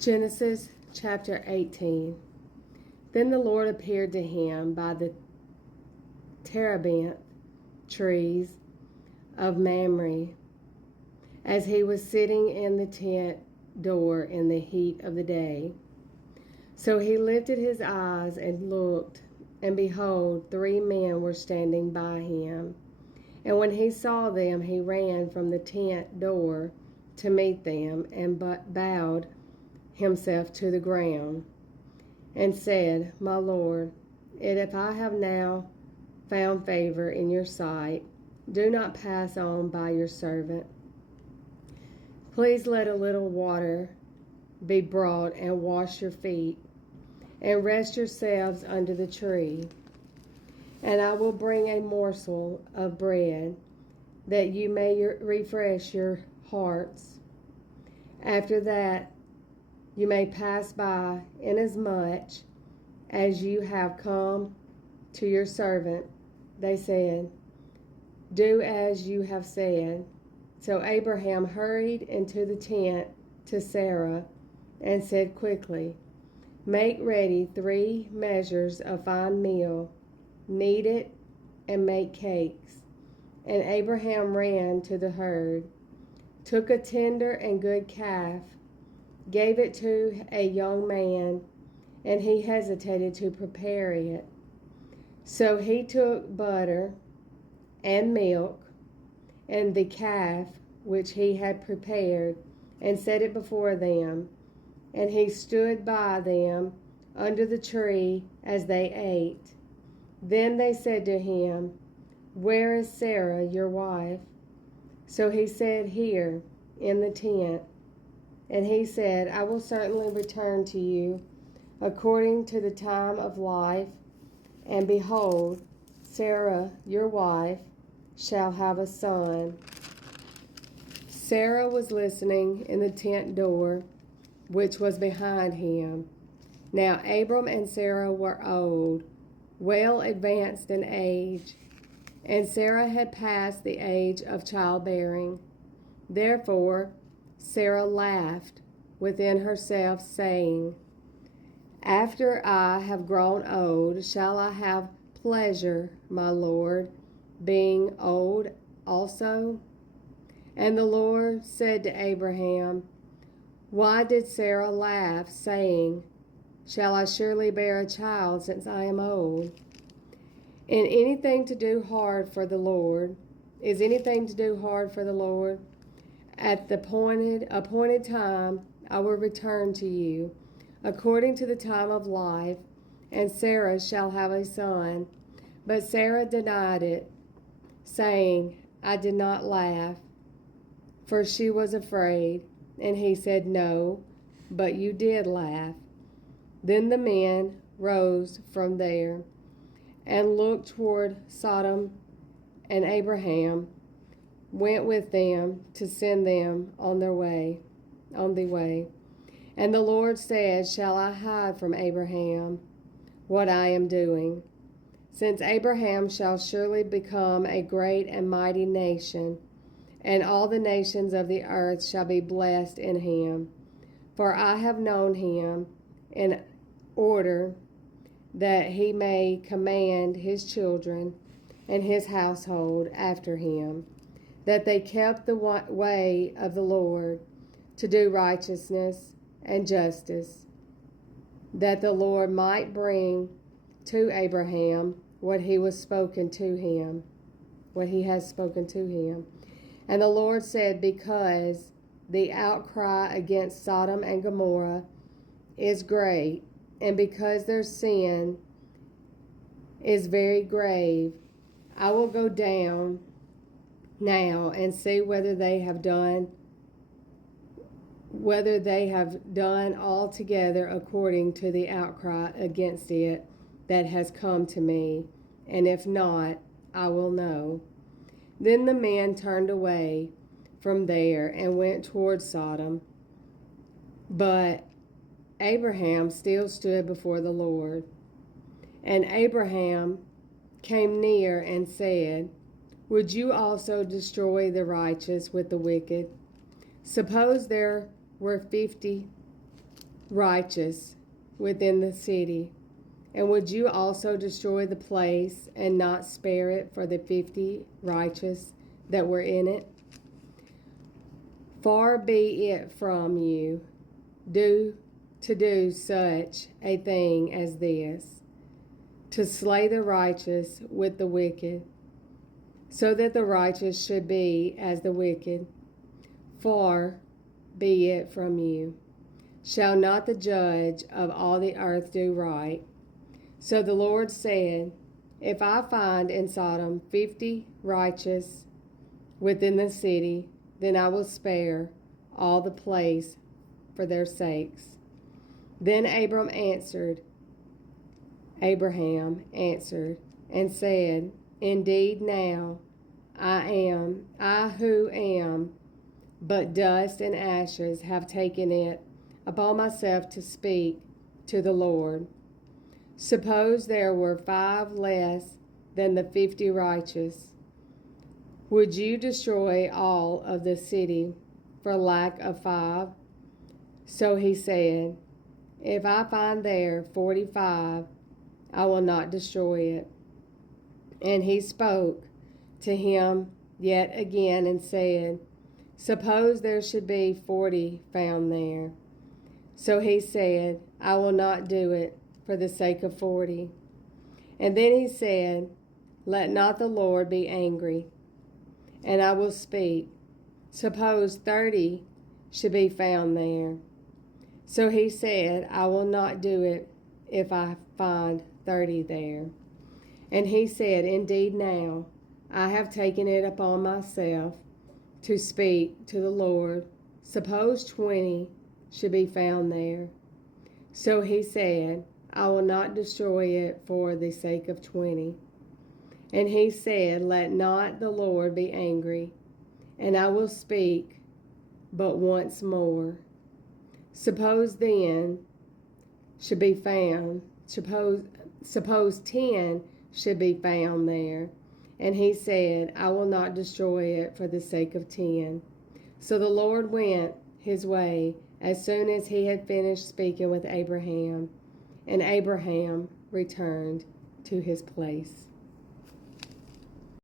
Genesis chapter 18. Then the Lord appeared to him by the terebinth trees of Mamre, as he was sitting in the tent door in the heat of the day. So he lifted his eyes and looked, and behold, 3 men were standing by him. And when he saw them, he ran from the tent door to meet them, and bowed himself to the ground, and said, My Lord, if I have now found favor in your sight, do not pass on by your servant. Please let a little water be brought and wash your feet, and rest yourselves under the tree. And I will bring a morsel of bread, that you may refresh your hearts. After that, you may pass by, inasmuch as you have come to your servant. They said, Do as you have said. So Abraham hurried into the tent to Sarah and said quickly, Make ready 3 measures of fine meal, knead it, and make cakes. And Abraham ran to the herd, took a tender and good calf, gave it to a young man, and he hesitated to prepare it. So he took butter and milk and the calf which he had prepared, and set it before them. And he stood by them under the tree as they ate. Then they said to him, Where is Sarah, your wife? So he said, Here, in the tent. And he said, I will certainly return to you according to the time of life, and behold, Sarah, your wife, shall have a son. Sarah was listening in the tent door, which was behind him. Now Abram and Sarah were old, well advanced in age, and Sarah had passed the age of childbearing. Therefore Sarah laughed within herself, saying, After I have grown old, shall I have pleasure, my Lord, being old also? And the Lord said to Abraham, Why did Sarah laugh, saying, Shall I surely bear a child since I am old? In anything to do hard for the Lord? Is anything to do hard for the Lord? At the appointed time I will return to you, according to the time of life, and Sarah shall have a son. But Sarah denied it, saying, I did not laugh, for she was afraid. And he said, No, but you did laugh. Then the men rose from there and looked toward Sodom, and Abraham went with them to send them on the way. And the Lord said, Shall I hide from Abraham what I am doing? Since Abraham shall surely become a great and mighty nation, and all the nations of the earth shall be blessed in him. For I have known him in order that he may command his children and his household after him, that they kept the way of the Lord, to do righteousness and justice, that the Lord might bring to Abraham what he has spoken to him. And the Lord said, Because the outcry against Sodom and Gomorrah is great, and because their sin is very grave, I will go down now and see whether they have done altogether according to the outcry against it that has come to me, and if not, I will know. Then the men turned away from there and went toward Sodom, but Abraham still stood before the Lord. And Abraham came near and said, Would you also destroy the righteous with the wicked? Suppose there were 50 righteous within the city? And would you also destroy the place and not spare it for the 50 righteous that were in it? Far be it from you to do such a thing as this, to slay the righteous with the wicked, so that the righteous should be as the wicked. Far be it from you. Shall not the judge of all the earth do right? So the Lord said, if I find in Sodom 50 righteous within the city, then I will spare all the place for their sakes. Then Abraham answered and said, indeed now I who am but dust and ashes have taken it upon myself to speak to the Lord. Suppose there were 5 less than the 50 righteous. Would you destroy all of the city for lack of 5? So he said, if I find there 45, I will not destroy it. And he spoke to him yet again and said, suppose there should be 40 found there. So he said, I will not do it for the sake of 40. And then he said, let not the Lord be angry, and I will speak. Suppose 30 should be found there. So he said, I will not do it if I find 30 there. And he said, indeed now I have taken it upon myself to speak to the Lord. Suppose 20 should be found there. So he said, I will not destroy it for the sake of 20. And he said, let not the Lord be angry, and I will speak but once more. Suppose then should be found, suppose 10 should be found there. And he said, I will not destroy it for the sake of 10. So the Lord went his way as soon as he had finished speaking with Abraham, and Abraham returned to his place.